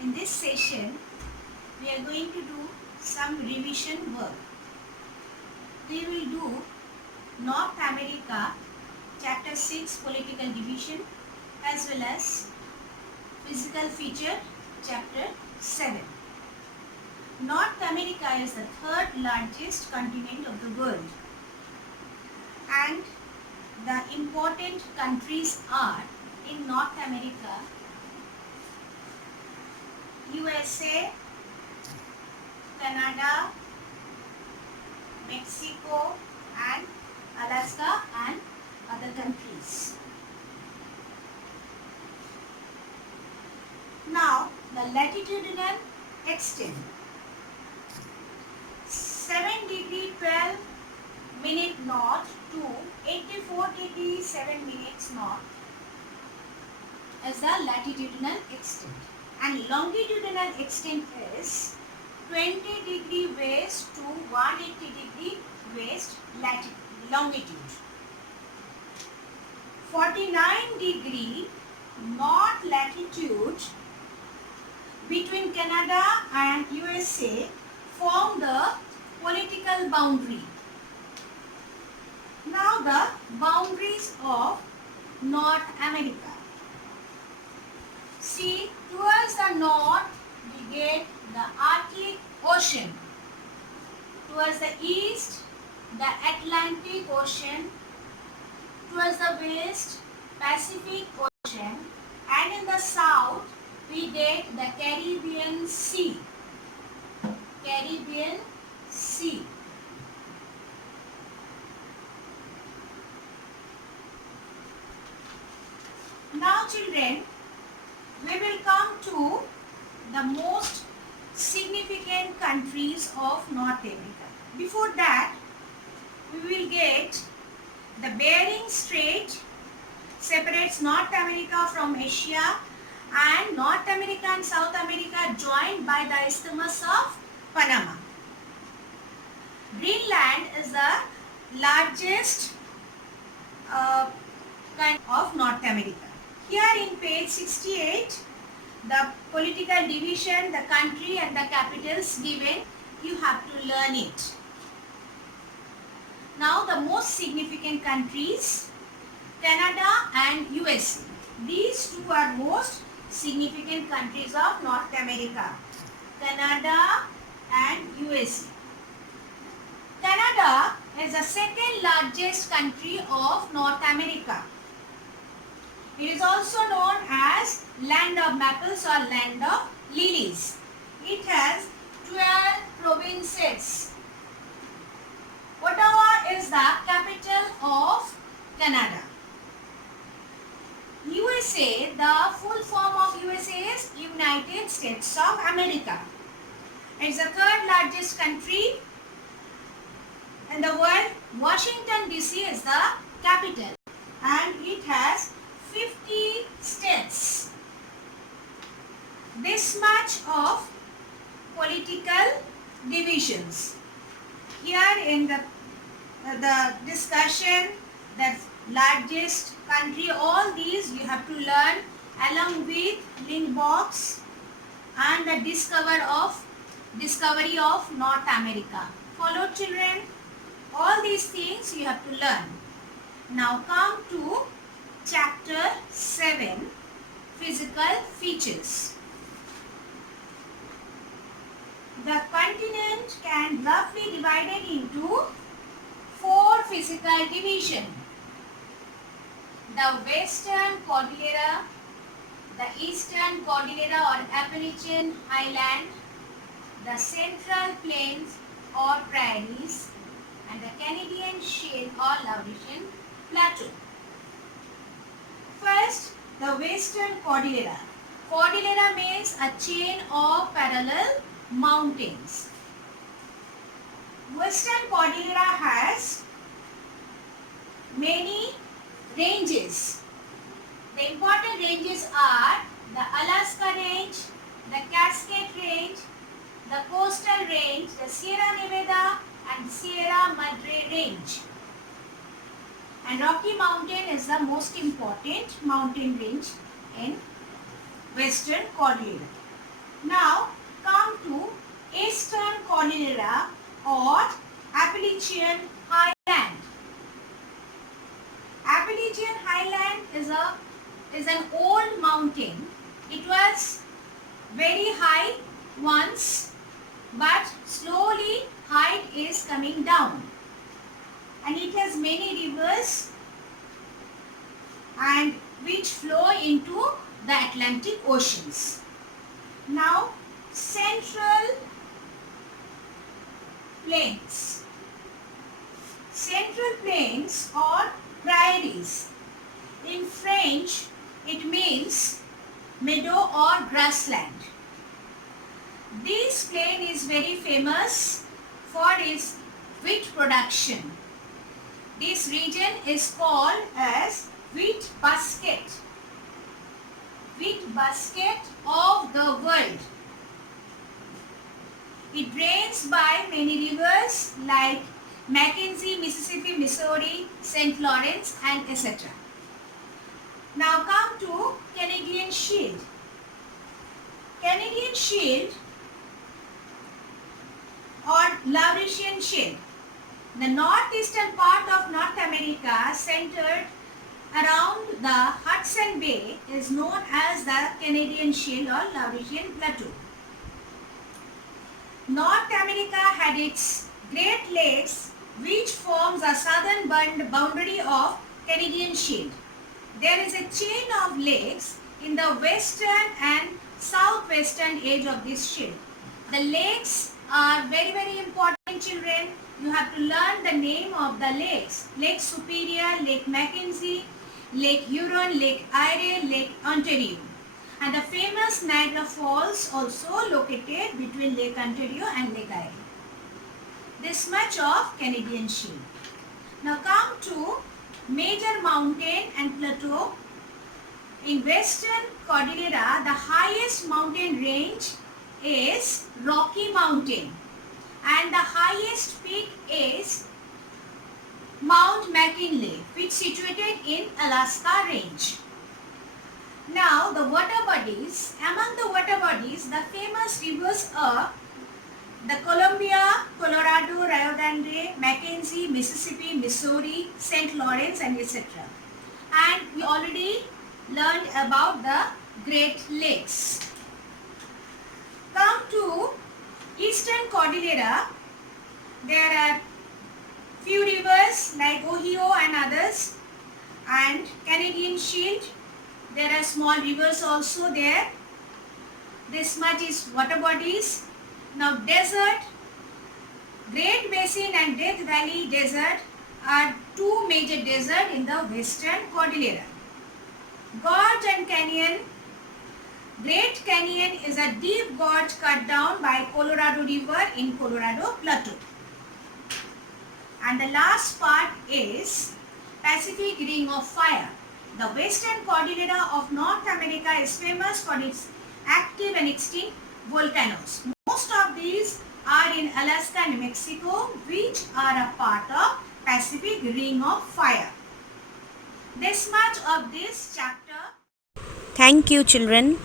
In this session, we are going to do some revision work. We will do North America, Chapter 6, Political Division, as well as Physical Feature, Chapter 7. North America is the third largest continent of the world, and the important countries are in North America: USA, Canada, Mexico, and Alaska, and other countries. Now, the latitudinal extent: 7 degree 12 minute north to 84 degree 7 minutes north is the latitudinal extent, and longitudinal extent is 20 degree west to 180 degree west longitude. 49 degree north latitude between Canada and USA form the political boundary. Now the boundaries of North America. See, towards the north we get the Arctic Ocean. Towards the east, the Atlantic Ocean. Towards the west, Pacific Ocean. And in the south, we get the Caribbean Sea. Caribbean Sea. Now children, we will come to the most significant countries of North America. Before that, we will get the Bering Strait separates North America from Asia, and North America and South America joined by the Isthmus of Panama. Greenland is the largest country of North America. Here in page 68, the political division, the country and the capitals given, you have to learn it. Now the most significant countries, Canada and USA. These two are most significant countries of North America, Canada and USA. Canada is the second largest country of North America. It is also known as land of maples or land of lilies. It has 12 provinces. Ottawa is the capital of Canada. USA, the full form of USA is United States of America. It is the third largest country in the world. Washington DC is the capital, and it has 50 states. This much of political divisions. Here in the discussion, the largest country, all these you have to learn along with link box and the discovery of North America. Follow children, all these things you have to learn. Now come to chapter 7, physical features. The continent can roughly be divided into 4 physical divisions: the Western Cordillera, the Eastern Cordillera or Appalachian Highland, the Central Plains or Prairies, and the Canadian Shale or Laurentian Plateau. First, the Western Cordillera. Cordillera means a chain of parallel mountains. Western Cordillera has many ranges. The important ranges are the Alaska Range, the Cascade Range, the Coastal Range, the Sierra Nevada and Sierra Madre Range. And Rocky Mountain is the most important mountain range in Western Cordillera. Now come to Eastern Cordillera or Appalachian Highland. Appalachian Highland is an old mountain. It was very high once, but slowly height is coming down, and it has many rivers and which flow into the Atlantic Oceans. Now Central Plains. Central Plains or prairies. In French, it means meadow or grassland. This plain is very famous for its wheat production. This region is called as wheat basket. Wheat basket of the world. It drains by many rivers like Mackenzie, Mississippi, Missouri, St. Lawrence, and etc. Now come to Canadian Shield. Canadian Shield or Laurentian Shield. The northeastern part of North America, centered around the Hudson Bay, is known as the Canadian Shield or Laurentian Plateau. North America had its Great Lakes, which forms a southern boundary of Canadian Shield. There is a chain of lakes in the western and southwestern edge of this shield. The lakes are very, very important, children. You have to learn the name of the lakes. Lake Superior, Lake Mackenzie, Lake Huron, Lake Erie, Lake Ontario. And the famous Niagara Falls also located between Lake Ontario and Lake Erie. This much of Canadian Shield. Now come to major mountain and plateau. In Western Cordillera, the highest mountain range is Rocky Mountain, and the highest peak is Mount McKinley, which is situated in Alaska Range. Now the water bodies. Among the water bodies, the famous rivers are the Columbia, Colorado, Rio Grande, Mackenzie, Mississippi, Missouri, St. Lawrence, and etc. And we already learned about the Great Lakes. Come to Eastern Cordillera. There are few rivers like Ohio and others, and Canadian Shield. There are small rivers also there. This much is water bodies. Now desert, Great Basin and Death Valley Desert are two major deserts in the Western Cordillera. Gorge and Canyon. Great Canyon is a deep gorge cut down by Colorado River in Colorado Plateau. And the last part is Pacific Ring of Fire. The Western Cordillera of North America is famous for its active and extinct volcanoes. Most of these are in Alaska and Mexico, which are a part of Pacific Ring of Fire. This much of this chapter. Thank you, children.